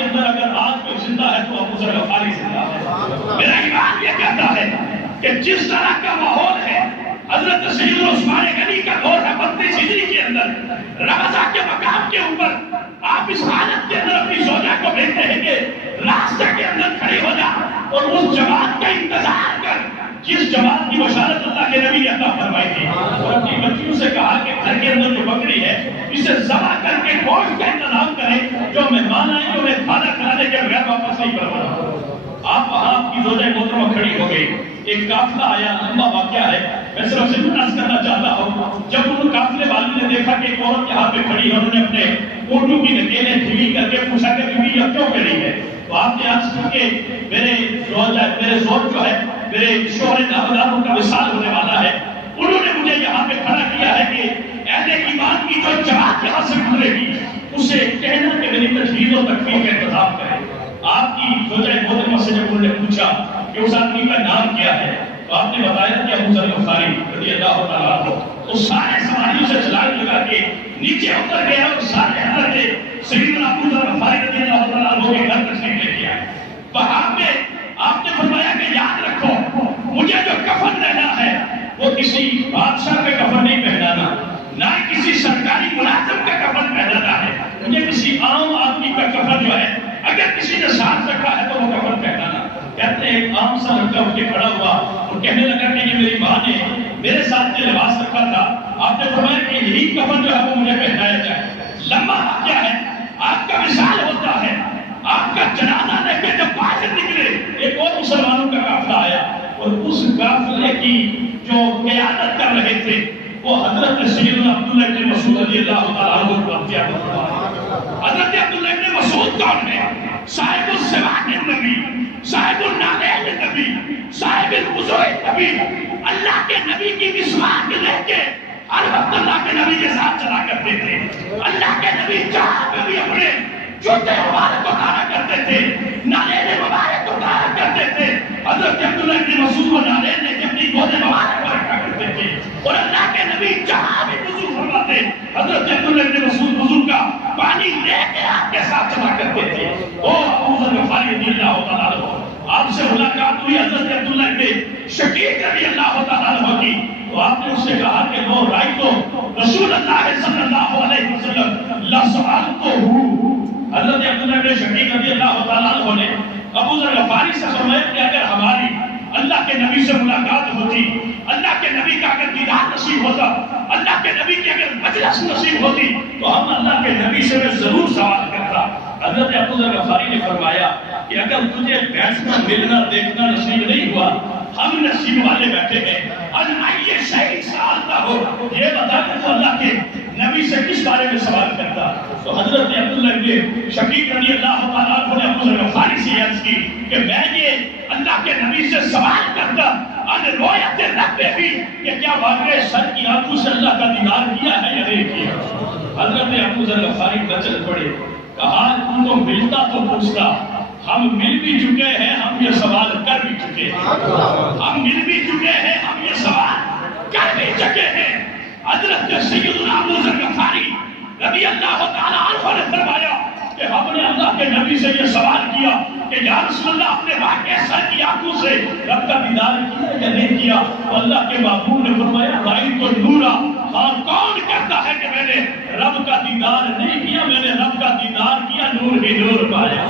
کے اندر اگر آج کوئی زندہ ہے تو ابو ذر غفاری زندہ ہے۔ میرا ایمان یہ کہتا ہے کہ جس طرح کا ماحول ہے حضرت سیدنا عثمان غنی کا دور ہے 32 ہجری کے اندر، رمضان کے مقام کے اوپر آپ اس حالت کے اندر اپنی زوجہ کو بھیجتے ہیں کہ راستے کے اندر کھڑی ہو جا اور اس جماعت کا انتظار کر جس جماعت کی بشارت اللہ کے نبی نے عطا فرمائی تھی، اور اپنی بچیوں سے کہا کہ گھر کے اندر جو بکری ہے اسے ذبح کر کے گوشت کا انتظام کریں، جو مہمان آئے جو انہیں کھانا کھلانے کے بغیر واپس نہیں کروانا۔ آپ وہاں آپ کی زوجہ محترمہ کھڑی ہو گئی، ایک قافلہ آیا، لمبا واقعہ ہے، میں صرف ضرور عرض کرنا چاہتا ہوں، جب ان قافلے والوں نے دیکھا کہ ایک عورت یہاں پہ کھڑی ہے، انہوں نے اپنے اونٹوں کی نکیلیں ڈھیلی کر کے پوچھا کہ بیوی یہ کیوں کھڑی ہے؟ تو آپ نے عرض کی کہ میرے زوج جو ہے میرے شوہر نامدار ان کا وصال ہونے والا ہے، انہوں نے مجھے یہاں پہ کھڑا کیا ہے کہ اہل ایمان کی جو جماعت یہاں سے گزرے گی اسے کہنا کہ میری تجہیز و تکفین کا انتظام کرے۔ آپ کی زوجہ محترمہ سے جب انہوں نے پوچھا کہ اس آدمی کا نام کیا ہے تو آپ نے بتایا کہ ابو ذر غفاری رضی اللہ تعالیٰ عنہ۔ اس سارے سواریوں سے چھلانگ لگا کے نیچے اتر گیا اور سارے حضرت سیدنا ابو ذر غفاری رضی اللہ تعالیٰ عنہ کے گھر تشریف لے گیا۔ وہاں پہ آپ نے فرمایا کہ یاد رکھو مجھے جو کفن لینا ہے وہ کسی بادشاہ کا کفن نہیں پہنانا، نہ کسی سرکاری ملازم کا کفن پہنانا ہے، مجھے کسی عام آدمی کا کفن جو ہے اگر کسی نے ساتھ رکھا ہے تو وہ کفن پہنانا۔ کہتے ہیں ایک عام سا لڑکا اٹھ کے کھڑا ہوا اور کہنے لگا کہ یہ میری ماں نے میرے ساتھ جو لباس رکھا تھا، آپ نے فرمایا کہ یہی کفن جو ہے وہ مجھے پہنایا جائے۔ لمبا واقعہ ہے، آپ کا وصال ہوتا ہے، آپ کا جنازہ لے کے جب باہر نکلے ایک اور مسلمانوں کا قافلہ آیا اور اس قافلے کی جو قیادت کر رہے تھے وہ حضرت سیدنا عبداللہ بن مسعود رضی اللہ تعالیٰ عنہ کو اختیار کرتا ہے۔ حضرت عبداللہ بن مسعود کون ہے؟ صاحب السواق النبی، صاحب النعلین نبی، صاحب الوضوء نبی، اللہ کے نبی کی مسواک لے کے ہر وقت اللہ کے نبی کے ساتھ چلا کرتے تھے۔ اللہ کے نبی جہاں پہ بھی اپنے جوتے مبارک اتارا کرتے تھے، نعلین مبارک اتارا کرتے تھے، حضرت عبداللہ بن مسعود و نعلین نے اپنی گود مبارک پر رکھا کرتے تھے، اور اللہ کے نبی جہاں بھی وضو فرماتے حضرت عبداللہ بن مسعود وضو کا پانی لے کے آپ کے ساتھ چلا کرتے تھے۔ او ابو ذر غفاری رضی اللہ تعالیٰ عنہ، آپ سے ملاقات ہوئی حضرت عبداللہ بن شقیق رضی اللہ تعالیٰ عنہ کی، تو آپ نے اس سے کہا کہ لو رائتو رسول اللہ صلی اللہ علیہ وسلم لسألتہ۔ حضرت عبداللہ بن شقیق رضی اللہ تعالیٰ عنہ نے ابو ذر غفاری سے فرمایا کہ اگر ہماری اللہ کے نبی سے ملاقات ہوتی، اللہ کے نبی کا اگر دیدار نصیب ہوتا، اللہ کے نبی کی اگر مجلس نصیب ہوتی تو ہم اللہ کے نبی سے میں ضرور سوال کرتا۔ حضرت ابو ذر غفاری نے فرمایا کہ اگر تجھے بیٹھنا ملنا دیکھنا نصیب نہیں ہوا، ہم نصیب والے بیٹھے ہیں، یہ شہید سوالتا ہو یہ بتا کہ تو اللہ کے نبی سے کس بارے میں سوال کرتا۔ تو حضرت عبداللہ بن شقیق رضی اللہ تعالیٰ عنہ نے ابو ذر غفاری سے عرض کی کہ میں یہ اللہ کے نبی سے سوال کرتا ان رویت رب بھی کہ کیا واقعی سر کی آنکھوں سے اللہ کا دیدار کیا ہے یا نہیں کیا۔ حضرت ابو ذر غفاری بچل پڑے، کہا تم تو ملتا تو پوچھتا، ہم مل بھی چکے ہیں، ہم یہ سوال کر بھی چکے ہیں، ہم مل بھی چکے ہیں، ہم یہ سوال کر بھی چکے ہیں۔ حضرت سیدنا ابو ذر غفاری رضی اللہ تعالیٰ عنہ نے فرمایا کہ ہم نے اللہ کے نبی سے یہ سوال کیا کہ یا رسول اللہ اپنے واقع سر کی آنکھوں سے رب کا دیدار کیا یا نہیں کیا؟ اللہ کے محبوب نے فرمایا رائت النورا، ہاں کون کہتا ہے کہ میں نے رب کا دیدار نہیں کیا، میں نے رب کا دیدار کیا، نور ہی نور پایا۔